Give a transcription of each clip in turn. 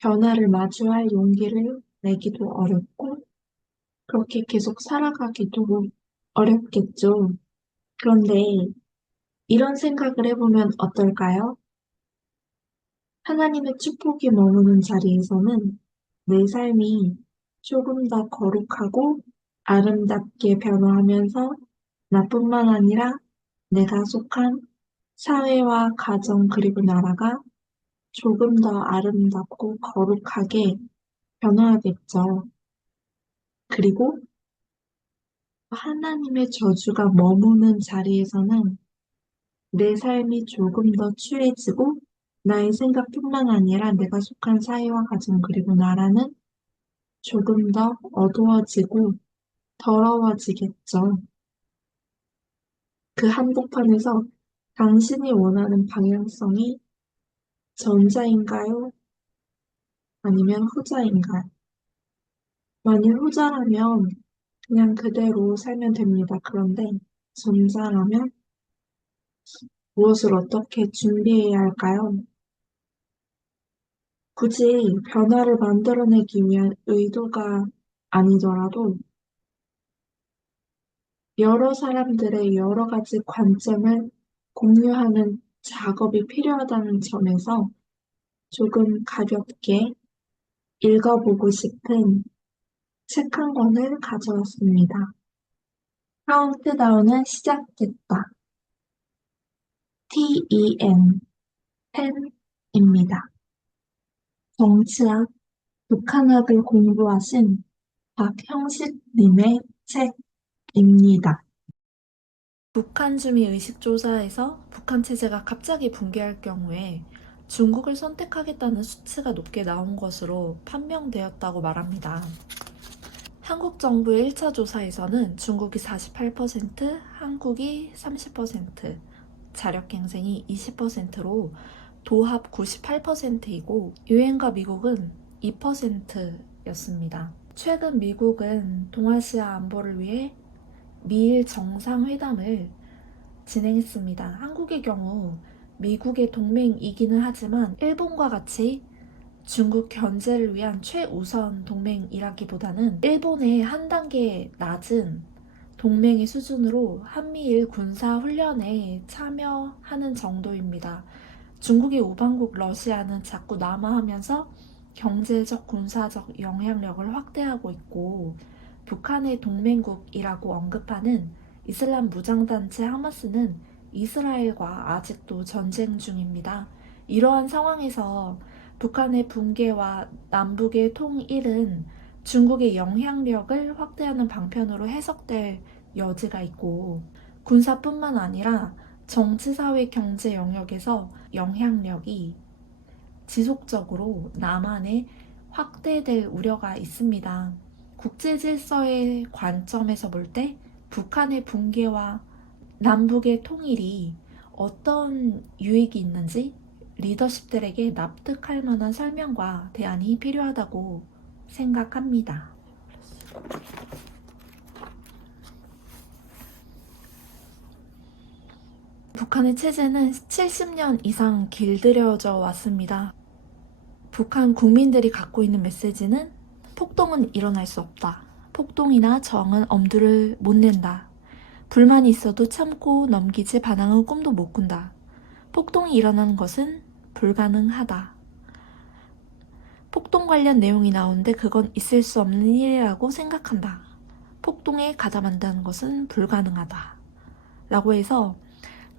변화를 마주할 용기를 내기도 어렵고, 그렇게 계속 살아가기도 어렵겠죠. 그런데 이런 생각을 해보면 어떨까요? 하나님의 축복이 머무는 자리에서는 내 삶이 조금 더 거룩하고 아름답게 변화하면서 나뿐만 아니라 내가 속한 사회와 가정 그리고 나라가 조금 더 아름답고 거룩하게 변화하겠죠. 그리고 하나님의 저주가 머무는 자리에서는 내 삶이 조금 더 추해지고 나의 생각뿐만 아니라 내가 속한 사회와 가정 그리고 나라는 조금 더 어두워지고 더러워지겠죠. 그 한복판에서 당신이 원하는 방향성이 전자인가요? 아니면 후자인가요? 만일 후자라면 그냥 그대로 살면 됩니다. 그런데 전자라면 무엇을 어떻게 준비해야 할까요? 굳이 변화를 만들어내기 위한 의도가 아니더라도 여러 사람들의 여러 가지 관점을 공유하는 작업이 필요하다는 점에서 조금 가볍게 읽어보고 싶은 책 한 권을 가져왔습니다. 카운트다운은 시작됐다. TEN, 펜입니다. 정치학, 북한학을 공부하신 박형식님의 책입니다. 북한 주민 의식 조사에서 북한 체제가 갑자기 붕괴할 경우에 중국을 선택하겠다는 수치가 높게 나온 것으로 판명되었다고 말합니다. 한국 정부의 1차 조사에서는 중국이 48%, 한국이 30%, 자력갱생이 20%로 도합 98%이고 유엔과 미국은 2%였습니다. 최근 미국은 동아시아 안보를 위해 미일 정상회담을 진행했습니다. 한국의 경우 미국의 동맹이기는 하지만 일본과 같이 중국 견제를 위한 최우선 동맹이라기보다는 일본의 한 단계 낮은 동맹의 수준으로 한미일 군사훈련에 참여하는 정도입니다. 중국의 우방국 러시아는 자꾸 남하하면서 경제적, 군사적 영향력을 확대하고 있고 북한의 동맹국이라고 언급하는 이슬람 무장단체 하마스는 이스라엘과 아직도 전쟁 중입니다. 이러한 상황에서 북한의 붕괴와 남북의 통일은 중국의 영향력을 확대하는 방편으로 해석될 여지가 있고 군사뿐만 아니라 정치, 사회, 경제 영역에서 영향력이 지속적으로 남한에 확대될 우려가 있습니다. 국제 질서의 관점에서 볼 때 북한의 붕괴와 남북의 통일이 어떤 유익이 있는지 리더십들에게 납득할 만한 설명과 대안이 필요하다고 생각합니다. 북한의 체제는 70년 이상 길들여져 왔습니다. 북한 국민들이 갖고 있는 메시지는 폭동은 일어날 수 없다. 폭동이나 저항은 엄두를 못 낸다. 불만이 있어도 참고 넘기지 반항은 꿈도 못 꾼다. 폭동이 일어나는 것은 불가능하다. 폭동 관련 내용이 나오는데 그건 있을 수 없는 일이라고 생각한다. 폭동에 가담한다는 것은 불가능하다. 라고 해서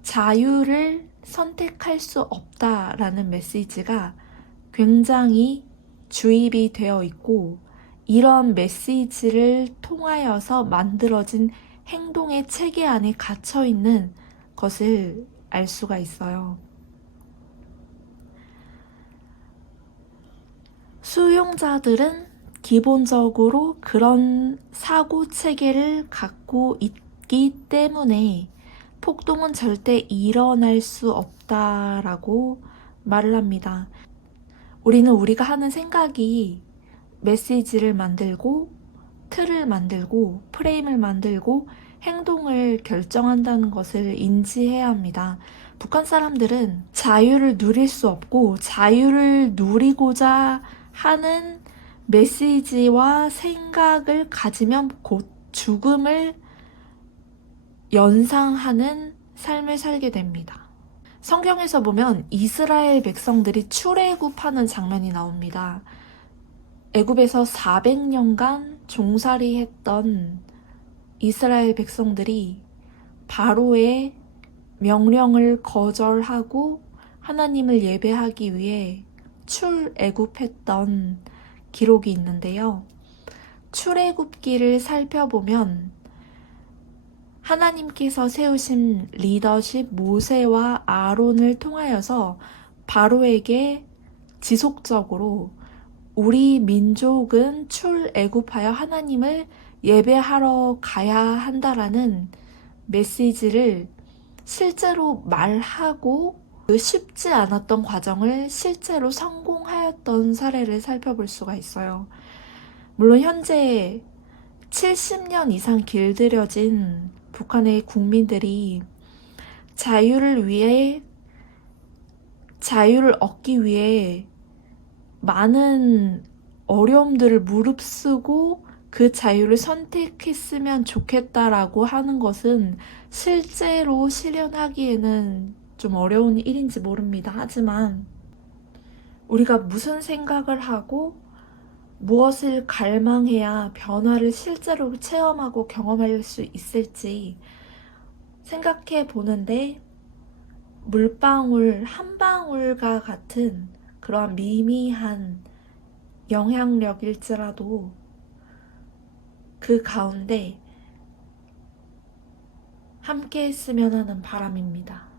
자유를 선택할 수 없다라는 메시지가 굉장히 주입이 되어 있고 이런 메시지를 통하여서 만들어진 행동의 체계 안에 갇혀 있는 것을 알 수가 있어요. 수용자들은 기본적으로 그런 사고 체계를 갖고 있기 때문에 폭동은 절대 일어날 수 없다라고 말을 합니다. 우리는 우리가 하는 생각이 메시지를 만들고 틀을 만들고 프레임을 만들고 행동을 결정한다는 것을 인지해야 합니다. 북한 사람들은 자유를 누릴 수 없고 자유를 누리고자 하는 메시지와 생각을 가지면 곧 죽음을 연상하는 삶을 살게 됩니다. 성경에서 보면 이스라엘 백성들이 출애굽하는 장면이 나옵니다. 애굽에서 400년간 종살이했던 이스라엘 백성들이 바로의 명령을 거절하고 하나님을 예배하기 위해 출애굽했던 기록이 있는데요. 출애굽기를 살펴보면 하나님께서 세우신 리더십 모세와 아론을 통하여서 바로에게 지속적으로 우리 민족은 출애굽하여 하나님을 예배하러 가야 한다라는 메시지를 실제로 말하고 그 쉽지 않았던 과정을 실제로 성공하였던 사례를 살펴볼 수가 있어요. 물론 현재 70년 이상 길들여진 북한의 국민들이 자유를 얻기 위해 많은 어려움들을 무릅쓰고 그 자유를 선택했으면 좋겠다라고 하는 것은 실제로 실현하기에는 좀 어려운 일인지 모릅니다. 하지만 우리가 무슨 생각을 하고 무엇을 갈망해야 변화를 실제로 체험하고 경험할 수 있을지 생각해 보는데 물방울 한 방울과 같은 그러한 미미한 영향력일지라도 그 가운데 함께 했으면 하는 바람입니다.